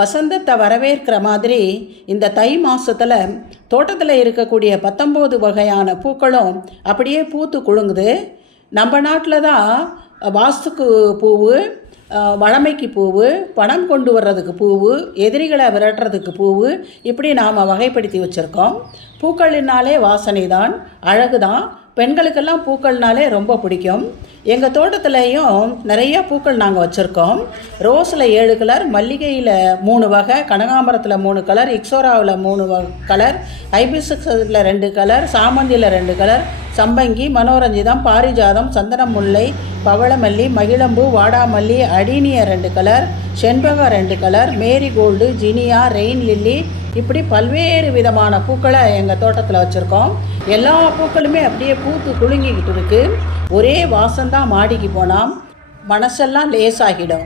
வசந்தத்தை வரவேற்கிற மாதிரி இந்த தை மாதத்தில் தோட்டத்தில் இருக்கக்கூடிய 19 வகையான பூக்களும் அப்படியே பூத்து குலுங்குது. நம்ம நாட்டில் தான் வாஸ்துக்கு பூவு, வளமைக்கு பூவு, பணம் கொண்டு வர்றதுக்கு பூவு, எதிரிகளை விரட்டுறதுக்கு பூவு, இப்படி நாம் வகைப்படுத்தி வச்சுருக்கோம். பூக்களினாலே வாசனை தான், அழகு தான். பெண்களுக்கெல்லாம் பூக்கள்னாலே ரொம்ப பிடிக்கும். எங்கள் தோட்டத்துலேயும் நிறைய பூக்கள் நாங்கள் வச்சுருக்கோம். ரோஸில் 7 கலர், மல்லிகையில் 3 வகை, கனகாம்பரத்தில் 3 கலர், இக்ஸோராவில் 3 கலர், ஹைபிஸ்கஸில் 2 கலர், சாமந்தியில் 2 கலர், சம்பங்கி, மனோரஞ்சிதம், பாரிஜாதம், சந்தனம் முல்லை, பவளமல்லி, மகிழம்பூ, வாடாமல்லி, அடினிய 2 கலர், செண்பகம் 2 colour, marigold, zinnia, rain lily, இப்படி பல்வேறு விதமான பூக்களை எங்கள் தோட்டத்தில் வச்சுருக்கோம். எல்லா பூக்களுமே அப்படியே பூத்து குலுங்கிக்கிட்டு இருக்குது. ஒரே வாசம்தான் மாடிக்கு போனால் மனசெல்லாம் லேசாகிடும்.